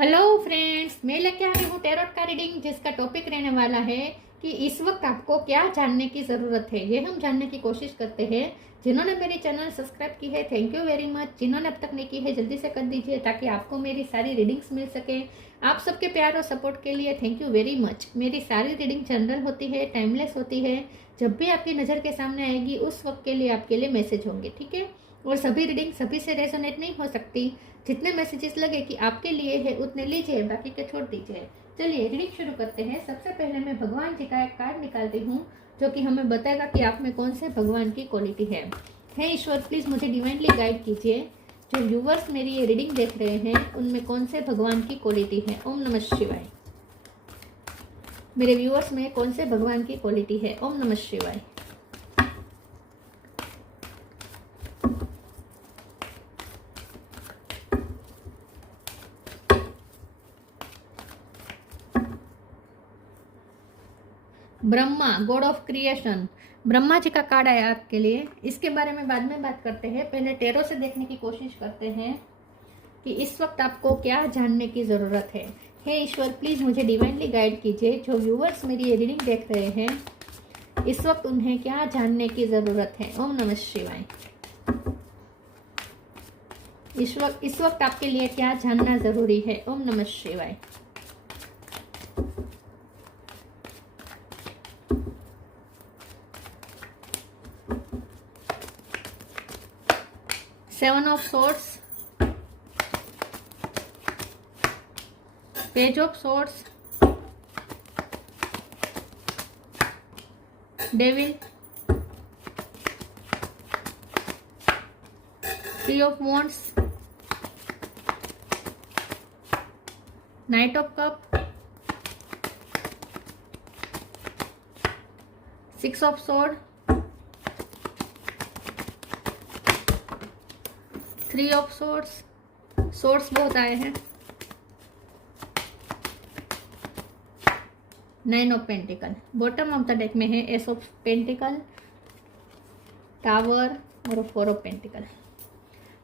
Hello friends, मैं लेके आई हूँ टैरोट का रीडिंग जिसका टॉपिक रहने वाला है कि इस वक्त आपको क्या जानने की ज़रूरत है। ये हम जानने की कोशिश करते हैं। जिन्होंने मेरी चैनल सब्सक्राइब की है थैंक यू वेरी मच। जिन्होंने अब तक नहीं की है जल्दी से कर दीजिए ताकि आपको मेरी सारी रीडिंग्स मिल सके। आप सबके प्यार और सपोर्ट के लिए थैंक यू वेरी मच। मेरी सारी रीडिंग जनरल होती है, टाइमलेस होती है। जब भी आपकी नज़र के सामने आएगी उस वक्त के लिए आपके लिए मैसेज होंगे, ठीक है। और सभी रीडिंग सभी से रेजोनेट नहीं हो सकती। जितने मैसेजेस लगे कि आपके लिए है उतने लीजिए, बाकी के छोड़ दीजिए। चलिए रीडिंग शुरू करते हैं। सबसे पहले मैं भगवान जी का एक कार्ड निकालती हूँ जो कि हमें बताएगा कि आप में कौन से भगवान की क्वालिटी है। हे ईश्वर, प्लीज मुझे डिवाइनली गाइड कीजिए। जो व्यूवर्स मेरी ये रीडिंग देख रहे हैं उनमें कौन से भगवान की क्वालिटी है। ओम नमः शिवाय। मेरे व्यूवर्स में कौन से भगवान की क्वालिटी है। ओम नमः शिवाय। Brahma, god of creation. Brahma ji का कार्ड आया आपके लिए। इसके बारे में बाद में बात करते हैं। पहले टैरो से देखने की कोशिश करते हैं कि इस वक्त आपको क्या जानने की जरूरत है। हे ईश्वर, प्लीज मुझे डिवाइनली गाइड कीजिए। जो व्यूवर्स मेरी ये रीडिंग देख रहे हैं इस वक्त उन्हें क्या जानने की जरूरत है। ओम नमः शिवाय। इस वक्त आपके लिए क्या जानना जरूरी है। ओम नमः शिवाय। Seven of swords, page of swords, devil, three of wands, knight of cup, six of sword, three of swords. Swords बहुत आए हैं। Nine of pentacle. Bottom of the deck में है एस ऑफ पेंटिकल, टावर और four of pentacle.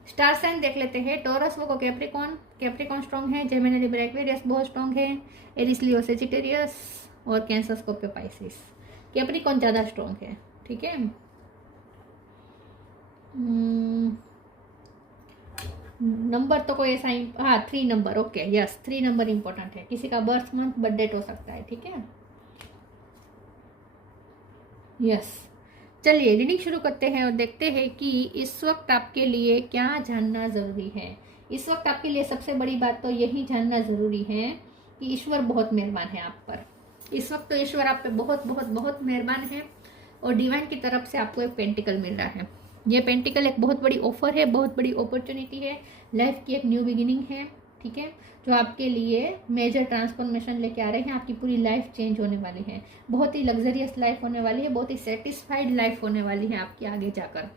Star sign देख लेते हैं। Taurus वो कैप्रिकॉन, कैप्रिकॉन स्ट्रॉन्ग है। जेमिनी लिब्रा एक्वेरियस बहुत स्ट्रॉन्ग है। एरिस लियो सेजिटेरियस और कैंसर स्कॉर्पियो पाइसिस। कैप्रिकॉन ज़्यादा स्ट्रॉन्ग है, ठीक है। नंबर तो कोई ऐसा, हाँ 3 number, okay yes 3 number important है। किसी का बर्थ मंथ बर्थ डेट हो सकता है, ठीक है। यस, चलिए रीडिंग शुरू करते हैं और देखते हैं कि इस वक्त आपके लिए क्या जानना जरूरी है। इस वक्त आपके लिए सबसे बड़ी बात तो यही जानना जरूरी है कि ईश्वर बहुत मेहरबान है आप पर। इस वक्त तो ईश्वर आप पे बहुत बहुत बहुत मेहरबान है और डिवाइन की तरफ से आपको एक पेंटिकल मिल रहा है। ये पेंटिकल एक बहुत बड़ी ऑफर है, बहुत बड़ी अपॉर्चुनिटी है, लाइफ की एक न्यू बिगिनिंग है, ठीक है। जो आपके लिए मेजर ट्रांसफॉर्मेशन लेके आ रहे हैं। आपकी पूरी लाइफ चेंज होने वाली है। बहुत ही लग्जरियस लाइफ होने वाली है, बहुत ही सेटिस्फाइड लाइफ होने वाली है आपकी आगे जाकर।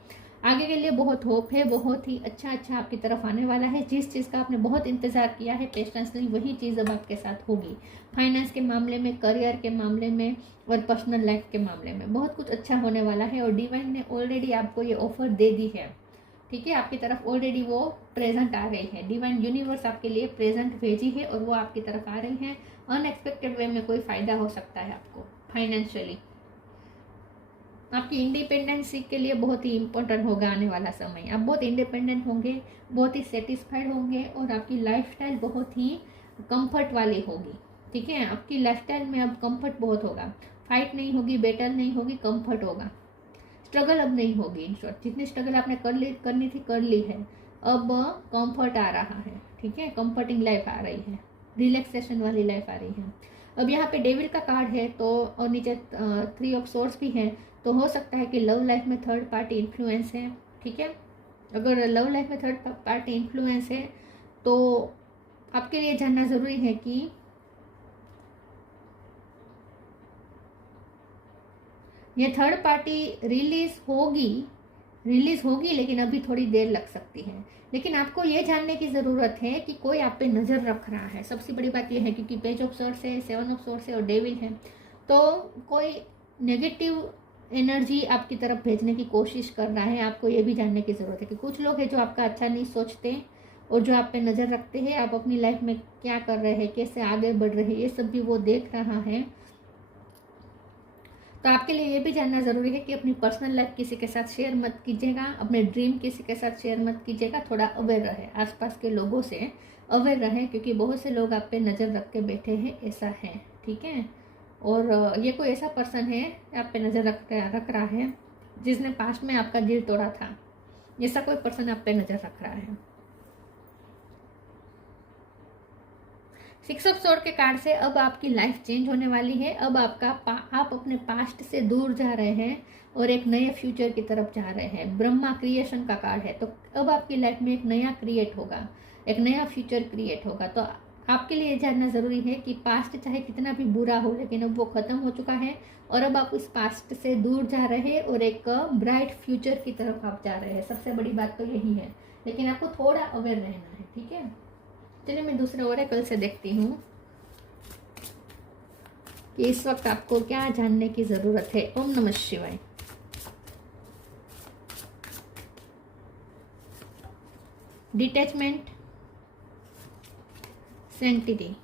आगे के लिए बहुत होप है, बहुत ही अच्छा अच्छा आपकी तरफ आने वाला है। जिस चीज़ का आपने बहुत इंतजार किया है पेशेंसली, वही चीज़ अब आपके साथ होगी। फाइनेंस के मामले में, करियर के मामले में और पर्सनल लाइफ के मामले में बहुत कुछ अच्छा होने वाला है। और डिवाइन ने ऑलरेडी आपको ये ऑफर दे दी है, ठीक है। आपकी तरफ ऑलरेडी वो प्रेजेंट आ गई है। डिवाइन यूनिवर्स आपके लिए प्रेजेंट भेजी है और वो आपकी तरफ आ रही है। अनएक्सपेक्टेड वे में कोई फायदा हो सकता है आपको फाइनेंशियली। आपकी इंडिपेंडेंसी के लिए बहुत ही इंपॉर्टेंट होगा आने वाला समय। आप बहुत इंडिपेंडेंट होंगे, बहुत ही सेटिस्फाइड होंगे और आपकी लाइफस्टाइल बहुत ही कंफर्ट वाली होगी, ठीक है। आपकी लाइफस्टाइल में अब कंफर्ट बहुत होगा। फाइट नहीं होगी, बैटल नहीं होगी, कंफर्ट होगा। स्ट्रगल अब नहीं होगी। इन शॉर्ट जितनी स्ट्रगल आपने करनी थी कर ली है। अब कंफर्ट आ रहा है, ठीक है। कंफर्टिंग लाइफ आ रही है, रिलैक्सेशन वाली लाइफ आ रही है। अब यहाँ पे डेविल का कार्ड है तो और नीचे थ्री ऑफ सोर्ड्स भी है, तो हो सकता है कि लव लाइफ में थर्ड पार्टी इन्फ्लुएंस है, ठीक है। अगर लव लाइफ में थर्ड पार्टी इन्फ्लुएंस है तो आपके लिए जानना ज़रूरी है कि ये थर्ड पार्टी रिलीज होगी लेकिन अभी थोड़ी देर लग सकती है। लेकिन आपको ये जानने की ज़रूरत है कि कोई आप पे नज़र रख रहा है। सबसे बड़ी बात यह है क्योंकि पेज ऑफ सोर्ड्स है, सेवन ऑफ सोर्ड्स है और डेविल है, तो कोई नेगेटिव एनर्जी आपकी तरफ भेजने की कोशिश कर रहा है। आपको ये भी जानने की ज़रूरत है कि कुछ लोग हैं जो आपका अच्छा नहीं सोचते और जो आप पे नज़र रखते हैं, आप अपनी लाइफ में क्या कर रहे हैं, कैसे आगे बढ़ रहे हैं, ये सब भी वो देख रहा है। तो आपके लिए ये भी जानना ज़रूरी है कि अपनी पर्सनल लाइफ किसी के साथ शेयर मत कीजिएगा, अपने ड्रीम किसी के साथ शेयर मत कीजिएगा। थोड़ा अवेयर रहे, आसपास के लोगों से अवेयर रहे, क्योंकि बहुत से लोग आप पे नज़र रख के बैठे हैं, ऐसा है, ठीक है। और ये कोई ऐसा पर्सन है आप पे नज़र रख रहा है जिसने पास्ट में आपका दिल तोड़ा था, ऐसा कोई पर्सन आप पे नज़र रख रहा है। 6 ऑफ स्वॉर्ड के कार्ड से अब आपकी लाइफ चेंज होने वाली है। अब आप अपने पास्ट से दूर जा रहे हैं और एक नए फ्यूचर की तरफ जा रहे हैं। ब्रह्मा क्रिएशन का कार्ड है, तो अब आपकी लाइफ में एक नया क्रिएट होगा, एक नया फ्यूचर क्रिएट होगा। तो आपके लिए जानना ज़रूरी है कि पास्ट चाहे कितना भी बुरा हो, लेकिन अब वो ख़त्म हो चुका है और अब आप उस पास्ट से दूर जा रहे हैं और एक ब्राइट फ्यूचर की तरफ आप जा रहे हैं। सबसे बड़ी बात तो यही है, लेकिन आपको थोड़ा अवेयर रहना है, ठीक है। चलिए मैं दूसरे ओरेकल से देखती हूँ कि इस वक्त आपको क्या जानने की ज़रूरत है। ओम नमः शिवाय। Detachment, sanctity.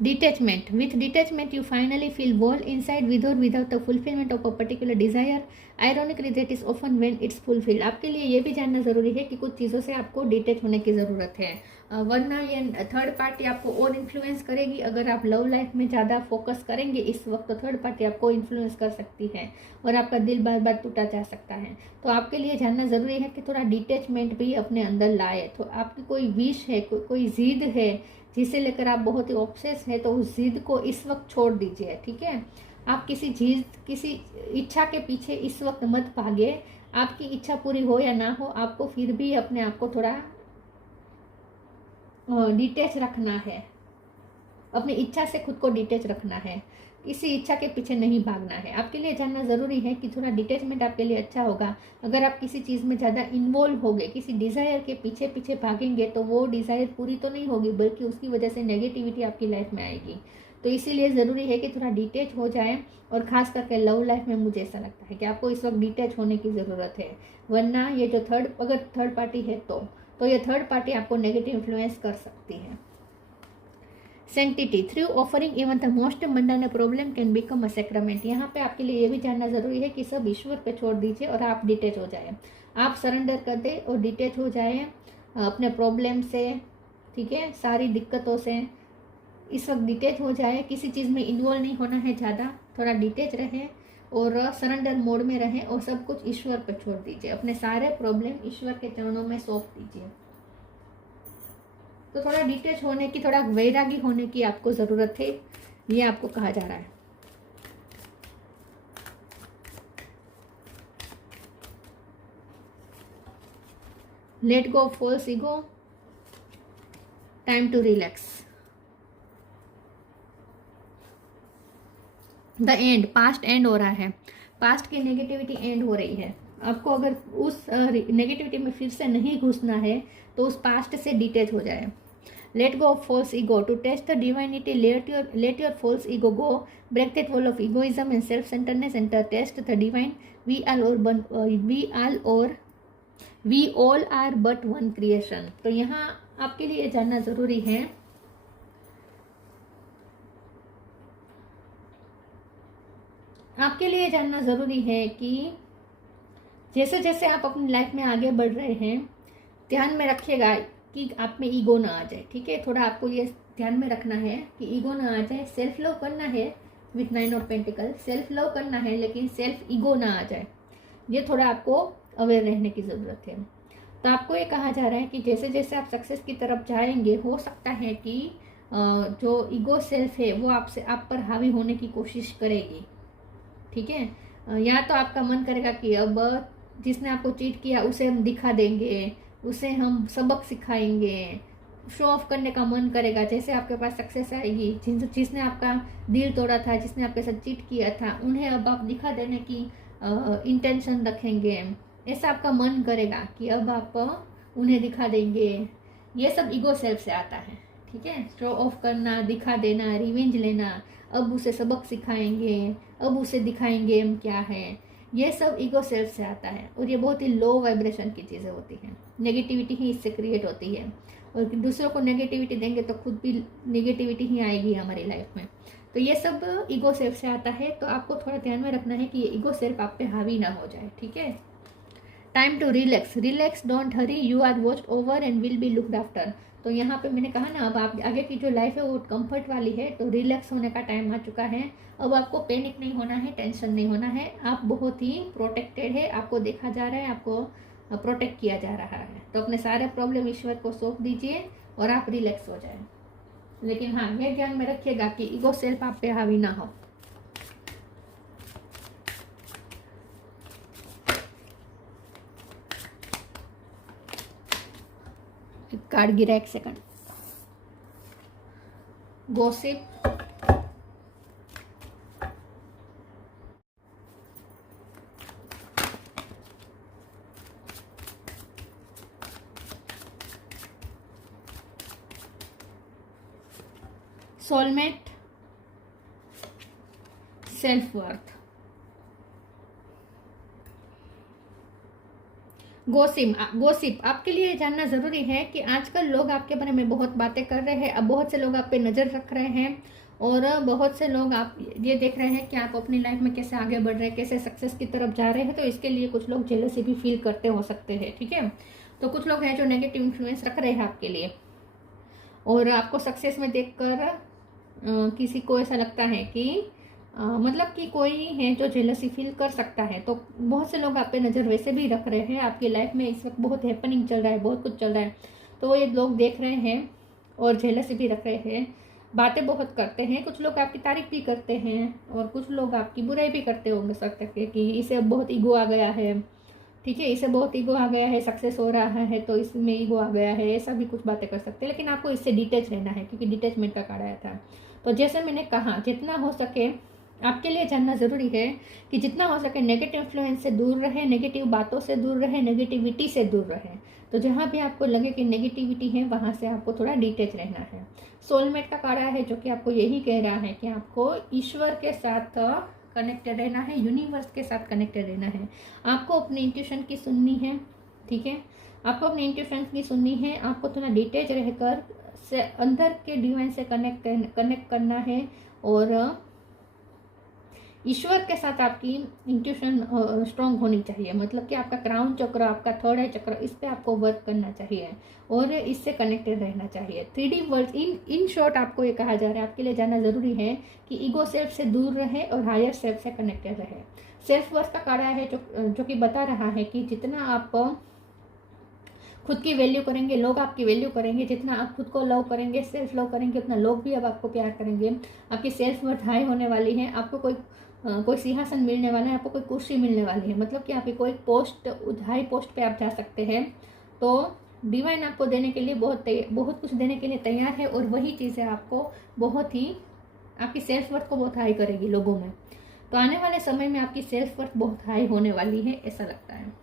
Detachment. With detachment, you finally feel whole inside with or without the fulfillment of a particular desire. Ironically, that is often when it's fulfilled. आपके लिए ये भी जानना ज़रूरी है कि कुछ चीज़ों से आपको डिटैच होने की ज़रूरत है, वरना ये थर्ड पार्टी आपको और इन्फ्लुएंस करेगी। अगर आप लव लाइफ में ज़्यादा फोकस करेंगे इस वक्त, तो थर्ड पार्टी आपको इन्फ्लुएंस कर सकती है और आपका दिल बार बार टूटा जा सकता है। तो आपके लिए जानना ज़रूरी है कि थोड़ा डिटैचमेंट भी अपने अंदर लाए। तो आपकी कोई विश है, कोई जिद है जिसे लेकर आप बहुत ही ऑब्सेस है, तो उस जिद को इस वक्त छोड़ दीजिए, ठीक है। आप किसी इच्छा के पीछे इस वक्त मत भागे। आपकी इच्छा पूरी हो या ना हो, आपको फिर भी अपने आप को थोड़ा डिटैच रखना है, अपनी इच्छा से खुद को डिटैच रखना है, किसी इच्छा के पीछे नहीं भागना है। आपके लिए जानना ज़रूरी है कि थोड़ा डिटैचमेंट आपके लिए अच्छा होगा। अगर आप किसी चीज़ में ज़्यादा इन्वॉल्व होगे, किसी डिज़ायर के पीछे पीछे भागेंगे, तो वो डिज़ायर पूरी तो नहीं होगी, बल्कि उसकी वजह से नेगेटिविटी आपकी लाइफ में आएगी। तो इसीलिए ज़रूरी है कि थोड़ा डिटैच हो जाए। और ख़ास करके लव लाइफ में मुझे ऐसा लगता है कि आपको इस वक्त डिटैच होने की ज़रूरत है, वरना ये जो अगर थर्ड पार्टी है तो ये थर्ड पार्टी आपको नेगेटिव इन्फ्लुएंस कर सकती है। Sanctity, through offering even the most mundane problem can become a sacrament. यहाँ पे आपके लिए ये भी जानना ज़रूरी है कि सब ईश्वर पे छोड़ दीजिए और आप डिटैच हो जाए। आप सरेंडर कर दे और डिटैच हो जाए अपने प्रॉब्लम से, ठीक है, सारी दिक्कतों से इस वक्त डिटैच हो जाए। किसी चीज़ में इन्वॉल्व नहीं होना है ज़्यादा, थोड़ा डिटैच रहे और सरेंडर मोड में रहें और सब कुछ ईश्वर पर छोड़ दीजिए। अपने सारे प्रॉब्लम ईश्वर के चरणों में सौंप दीजिए। तो थोड़ा डिटैच होने की, थोड़ा वैरागी होने की आपको ज़रूरत है, ये आपको कहा जा रहा है। Let go of false ego, time to relax. The end, past end हो रहा है, पास्ट की नेगेटिविटी एंड हो रही है। आपको अगर उस नेगेटिविटी में फिर से नहीं घुसना है तो उस पास्ट से डिटैच हो जाए। Let go of false ego, to taste the divinity let your false ego go, break that wall of egoism and self centredness and taste the divine. We all are but one creation. तो यहाँ आपके लिए जानना जरूरी है कि जैसे जैसे आप अपनी लाइफ में आगे बढ़ रहे हैं, ध्यान में रखिएगा कि आप में ईगो ना आ जाए, ठीक है। थोड़ा आपको ये ध्यान में रखना है कि ईगो ना आ जाए। सेल्फ लव करना है with 9 of pentacle, self love करना है, लेकिन सेल्फ ईगो ना आ जाए, ये थोड़ा आपको अवेयर रहने की ज़रूरत है। तो आपको ये कहा जा रहा है कि जैसे जैसे आप सक्सेस की तरफ जाएंगे, हो सकता है कि जो ईगो सेल्फ है वो आप पर हावी होने की कोशिश करेगी, ठीक है। या तो आपका मन करेगा कि अब जिसने आपको चीट किया उसे हम दिखा देंगे, उसे हम सबक सिखाएंगे, शो ऑफ करने का मन करेगा। जैसे आपके पास सक्सेस आएगी, जिसने आपका दिल तोड़ा था, जिसने आपके साथ चीट किया था, उन्हें अब आप दिखा देने की इंटेंशन रखेंगे। ऐसा आपका मन करेगा कि अब आप उन्हें दिखा देंगे। ये सब ईगो सेल्फ से आता है, ठीक है। शो ऑफ करना, दिखा देना, रिवेंज लेना, अब उसे सबक सिखाएंगे, अब उसे दिखाएंगे हम क्या है। ये सब ईगो सेल्फ से आता है और ये बहुत ही लो वाइब्रेशन की चीज़ें होती हैं। नेगेटिविटी ही इससे क्रिएट होती है और दूसरों को नेगेटिविटी देंगे तो खुद भी नेगेटिविटी ही आएगी हमारी लाइफ में। तो ये सब ईगो सेल्फ से आता है। तो आपको थोड़ा ध्यान में रखना है कि ये ईगो सेल्फ आप पे हावी ना हो जाए, ठीक है। Time to relax, relax, don't hurry, you are watched over and will be looked after. तो यहाँ पे मैंने कहा ना, अब आप आगे की जो लाइफ है वो कंफर्ट वाली है, तो रिलैक्स होने का टाइम आ चुका है। अब आपको पैनिक नहीं होना है, टेंशन नहीं होना है, आप बहुत ही प्रोटेक्टेड है, आपको देखा जा रहा है, आपको प्रोटेक्ट किया जा रहा है। तो अपने सारे प्रॉब्लम ईश्वर को सौंप दीजिए और आप रिलैक्स हो जाए। लेकिन हाँ, ये ध्यान में रखिएगा कि ईगो सेल्फ आप पे हावी ना हो। कार्ड गिरा, एक second. Gossip, soulmate, self worth. Gossip आपके लिए जानना जरूरी है कि आजकल लोग आपके बारे में बहुत बातें कर रहे हैं। अब बहुत से लोग आप पे नजर रख रहे हैं और बहुत से लोग आप ये देख रहे हैं कि आप अपनी लाइफ में कैसे आगे बढ़ रहे हैं, कैसे सक्सेस की तरफ जा रहे हैं। तो इसके लिए कुछ लोग जेलसी भी फील करते हो सकते हैं, ठीक है। तो कुछ लोग हैं जो नेगेटिव इन्फ्लुएंस रख रहे हैं आपके लिए और आपको सक्सेस में देखकर किसी को ऐसा लगता है कि मतलब कि कोई है जो जेलसी फील कर सकता है। तो बहुत से लोग आप पे नज़र वैसे भी रख रहे हैं। आपकी लाइफ में इस वक्त बहुत हैपनिंग चल रहा है, बहुत कुछ चल रहा है, तो ये लोग देख रहे हैं और जेलसी भी रख रहे हैं, बातें बहुत करते हैं। कुछ लोग आपकी तारीफ भी करते हैं और कुछ लोग आपकी बुराई भी करते होंगे सकते हैं कि इसे अब बहुत ईगो आ गया है, ठीक है, इसे बहुत ईगो आ गया है, सक्सेस हो रहा है तो इसमें ईगो आ गया है, ऐसा भी कुछ बातें कर सकते हैं। लेकिन आपको इससे डिटैच रहना है क्योंकि डिटैचमेंट का कार्ड आया था। तो जैसे मैंने कहा, जितना हो सके आपके लिए जानना ज़रूरी है कि जितना हो सके नेगेटिव इन्फ्लुएंस से दूर रहे, नेगेटिव बातों से दूर रहे, नेगेटिविटी से दूर रहे। तो जहाँ भी आपको लगे कि नेगेटिविटी है वहाँ से आपको थोड़ा डिटैच रहना है। सोलमेट का कार्ड है जो कि आपको यही कह रहा है कि आपको ईश्वर के साथ कनेक्टेड रहना है, यूनिवर्स के साथ कनेक्टेड रहना है। आपको अपनी इंट्यूशन की सुननी है, ठीक है, आपको अपनी इंट्यूशन की सुननी है। आपको थोड़ा डिटेच रहकर से अंदर के डिवाइन से कनेक्ट करना है और ईश्वर के साथ आपकी इंट्यूशन स्ट्रांग होनी चाहिए। मतलब कि आपका क्राउन चक्र, आपका थर्ड आई चक्र, इस पे आपको वर्क करना चाहिए और इससे कनेक्टेड रहना चाहिए। 3D वर्ल्ड इन शॉर्ट आपको ये कहा जा रहा है, आपके लिए जानना जरूरी है कि ईगो सेल्फ से दूर रहे और हायर सेल्फ से कनेक्टेड रहे। सेल्फ वर्थ का कार्ड है जो कि बता रहा है कि जितना आप खुद की वैल्यू करेंगे, लोग आपकी वैल्यू करेंगे। जितना आप खुद को लव करेंगे, सेल्फ लव करेंगे, उतना लोग भी अब आपको प्यार करेंगे। आपकी सेल्फ वर्थ हाई होने वाली है। आपको कोई सिंहासन मिलने वाला है, आपको कोई कुर्सी मिलने वाली है। मतलब कि आपकी कोई पोस्ट, हाई पोस्ट पे आप जा सकते हैं। तो डिवाइन आपको देने के लिए बहुत कुछ देने के लिए तैयार है और वही चीज़ें आपको बहुत ही आपकी सेल्फ वर्थ को बहुत हाई करेगी लोगों में। तो आने वाले समय में आपकी सेल्फ वर्थ बहुत हाई होने वाली है, ऐसा लगता है।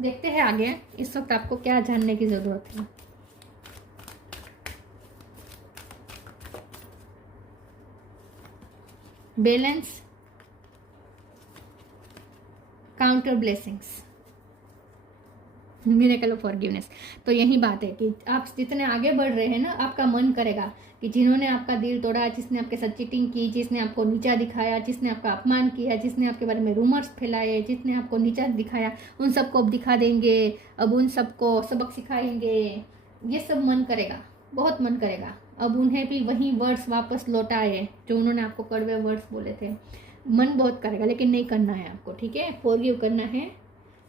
देखते हैं आगे इस वक्त आपको क्या जानने की जरूरत है। Balance, counter blessings, miracle of forgiveness. तो यही बात है कि आप जितने आगे बढ़ रहे हैं ना, आपका मन करेगा कि जिन्होंने आपका दिल तोड़ा, जिसने आपके साथ चीटिंग की, जिसने आपको नीचा दिखाया, जिसने आपका अपमान किया, जिसने आपके बारे में रूमर्स फैलाए, जिसने आपको नीचा दिखाया, उन सबको अब दिखा देंगे, अब उन सबको सबक सिखाएंगे। ये सब मन करेगा, बहुत मन करेगा। अब उन्हें भी वही वर्ड्स वापस लौटाए जो उन्होंने आपको कड़वे वर्ड्स बोले थे। मन बहुत करेगा लेकिन नहीं करना है आपको, ठीक है। फॉरगिव करना है,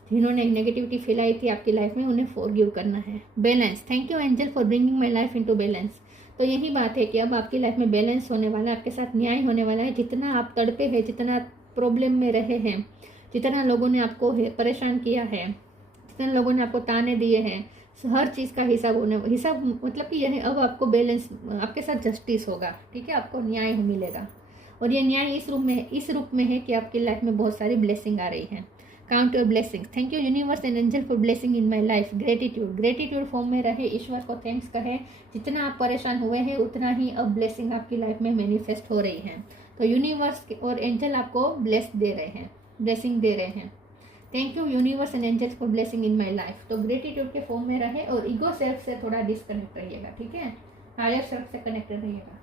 जिन्होंने नेगेटिविटी फैलाई थी आपकी लाइफ में उन्हें फॉरगिव करना है। Balance, thank you angel for bringing my life into balance. तो यही बात है कि अब आपकी लाइफ में बैलेंस होने वाला है, आपके साथ न्याय होने वाला है। जितना आप तड़पे हैं, जितना प्रॉब्लम में रहे हैं, जितना लोगों ने आपको परेशान किया है, जितने लोगों ने आपको ताने दिए हैं, हर चीज़ का हिसाब मतलब कि यह अब आपको बैलेंस, आपके साथ जस्टिस होगा, ठीक है, आपको न्याय मिलेगा। और ये न्याय इस रूप में है कि आपकी लाइफ में बहुत सारी ब्लेसिंग आ रही है। Count your blessings, thank you universe and angel for blessing in my life. Gratitude form में रहे, ईश्वर को थैंक्स कहे। जितना आप परेशान हुए हैं उतना ही अब ब्लेसिंग आपकी लाइफ में मैनिफेस्ट हो रही है। तो यूनिवर्स और एंजल आपको ब्लेसिंग दे रहे हैं। Thank you universe and angels for blessing in my life. तो ग्रेटिट्यूड के फॉर्म में रहे और ईगो सेल्फ से थोड़ा डिस्कनेक्ट रहिएगा, ठीक है, हायर सेल्फ से कनेक्टेड रहिएगा।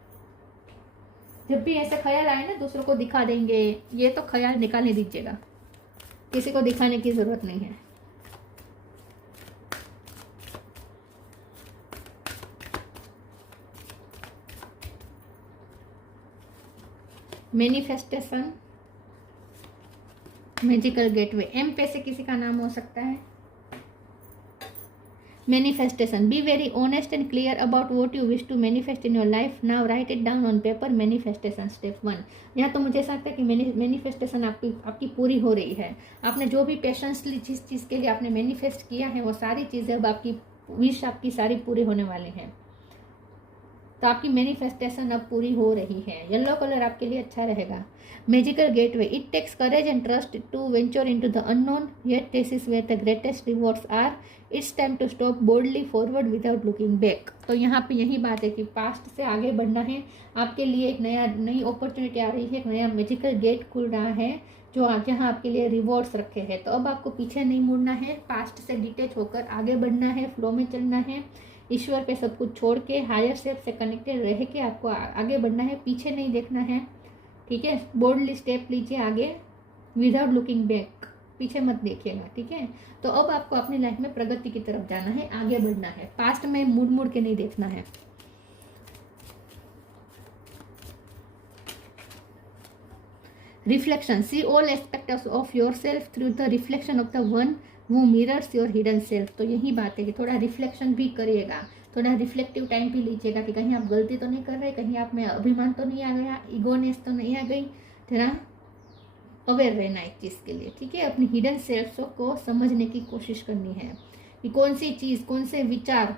जब भी ऐसे ख्याल आए ना दूसरों को दिखा देंगे, ये तो ख्याल निकालने दीजिएगा, किसी को दिखाने की जरूरत नहीं है। मैनिफेस्टेशन, मैजिकल गेटवे, एम पे से किसी का नाम हो सकता है। Manifestation, be very honest and clear about what you wish to manifest in your life, now write it down on paper. Manifestation step 1। यहाँ तो मुझे ऐसा लगता है कि मैनिफेस्टेशन आपकी पूरी हो रही है। आपने जो भी पेशेंसली जिस चीज़ के लिए आपने मैनिफेस्ट किया है वो सारी चीज़ें अब आपकी विश आपकी सारी पूरी होने वाली हैं। तो आपकी मैनिफेस्टेशन अब पूरी हो रही है। येलो कलर आपके लिए अच्छा रहेगा। Magical gateway, it takes courage and trust to venture into the unknown, yet this is where the greatest rewards are, it's time to stop boldly forward without looking back. तो यहाँ पे यही बात है कि पास्ट से आगे बढ़ना है, आपके लिए एक नई अपॉर्चुनिटी आ रही है, एक नया मैजिकल गेट खुल रहा है जो जहाँ आपके लिए रिवॉर्ड्स रखे हैं। तो अब आपको पीछे नहीं मुड़ना है, पास्ट से डिटेच होकर आगे बढ़ना है, फ्लो में चलना है, ईश्वर पे सब कुछ छोड़ के हायर सेल्फ से कनेक्टेड रह के आपको आगे बढ़ना है, पीछे नहीं देखना है, ठीक है। बोल्डली स्टेप लीजिए आगे विदाउट लुकिंग बैक, पीछे मत देखिएगा, ठीक है। तो अब आपको अपनी लाइफ में प्रगति की तरफ जाना है, आगे बढ़ना है, पास्ट में मुड़ मुड़ के नहीं देखना है। Reflection, see all aspects of your self through the reflection of the one who mirrors your hidden self. तो यही बात है कि थोड़ा रिफ्लेक्शन भी करिएगा, थोड़ा रिफ्लेक्टिव टाइम भी लीजिएगा कि कहीं आप गलती तो नहीं कर रहे, कहीं आप में अभिमान तो नहीं आ गया, ईगोनेस तो नहीं आ गई। जरा अवेयर रहना एक चीज़ के लिए, ठीक है। अपनी हिडन सेल्फ को समझने की कोशिश करनी है कि कौन सी चीज़, कौन से विचार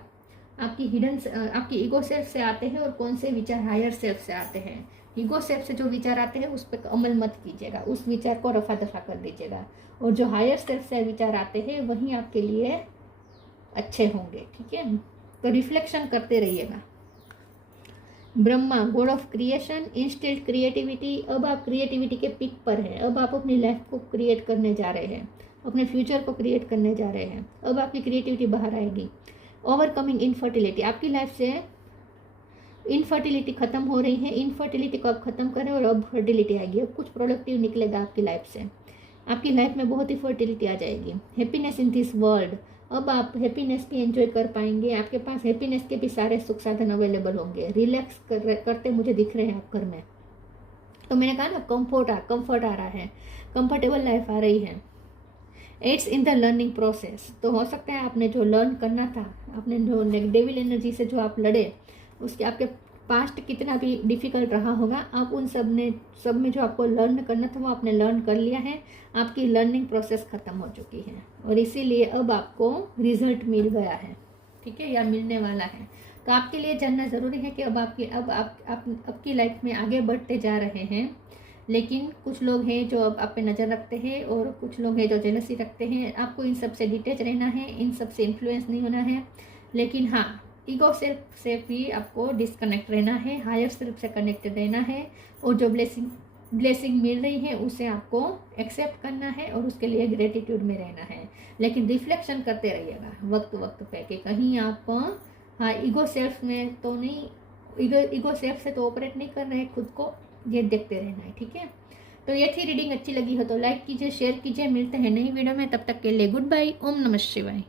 आपकी ईगो सेल्फ से आते हैं और कौन से विचार हायर सेल्फ से आते हैं। ईगो सेल्फ से जो विचार आते हैं उस पर अमल मत कीजिएगा, उस विचार को रफा दफा कर दीजिएगा, और जो हायर सेल्फ से विचार आते हैं वही आपके लिए अच्छे होंगे, ठीक है। तो रिफ्लेक्शन करते रहिएगा। Brahma, god of creation, instilled creativity. अब आप क्रिएटिविटी के पिक पर हैं, अब आप अपनी लाइफ को क्रिएट करने जा रहे हैं, अपने फ्यूचर को क्रिएट करने जा रहे हैं, अब आपकी क्रिएटिविटी बाहर आएगी। ओवरकमिंग इनफर्टिलिटी, आपकी लाइफ से इनफर्टिलिटी खत्म हो रही है, इनफर्टिलिटी को आप खत्म करें और अब फर्टिलिटी आएगी, अब कुछ प्रोडक्टिव निकलेगा आपकी लाइफ से, आपकी लाइफ में बहुत ही फर्टिलिटी आ जाएगी। हैप्पीनेस इन दिस वर्ल्ड, अब आप हैप्पीनेस भी एंजॉय कर पाएंगे, आपके पास हैप्पीनेस के भी सारे सुख साधन अवेलेबल होंगे। रिलैक्स करते मुझे दिख रहे हैं आप घर में। तो मैंने कहा ना कंफर्ट आ रहा है, कंफर्टेबल लाइफ आ रही है। Aids in the learning process, तो हो सकता है आपने जो लर्न करना था, आपने जो डेविल एनर्जी से जो आप लड़े, उसके आपके पास्ट कितना भी डिफिकल्ट रहा होगा, आप उन सब में जो आपको लर्न करना था वो आपने लर्न कर लिया है, आपकी लर्निंग प्रोसेस खत्म हो चुकी है और इसीलिए अब आपको रिजल्ट मिल गया है, ठीक है, या मिलने वाला है। तो आपके लिए जानना ज़रूरी है कि अब आपकी लाइफ में आगे बढ़ते जा रहे हैं, लेकिन कुछ लोग हैं जो अब आप पे नज़र रखते हैं और कुछ लोग हैं जो जेलसी रखते हैं। आपको इन सब से डिटेच रहना है, इन सब से इन्फ्लुएंस नहीं होना है, लेकिन हाँ ईगो सेल्फ से भी आपको डिस्कनेक्ट रहना है, हायर सेल्फ से कनेक्टेड रहना है, और जो ब्लेसिंग मिल रही है उसे आपको एक्सेप्ट करना है और उसके लिए ग्रेटिट्यूड में रहना है। लेकिन रिफ्लेक्शन करते रहिएगा वक्त पे कि कहीं आप हाँ ईगो सेल्फ में तो नहीं, ईगो सेल्फ से तो ऑपरेट नहीं कर रहे खुद को, ये देखते रहना है, ठीक है। तो ये थी रीडिंग, अच्छी लगी हो तो लाइक कीजिए, शेयर कीजिए। मिलते हैं नई वीडियो में, तब तक के लिए गुड बाय। ओम नमः शिवाय।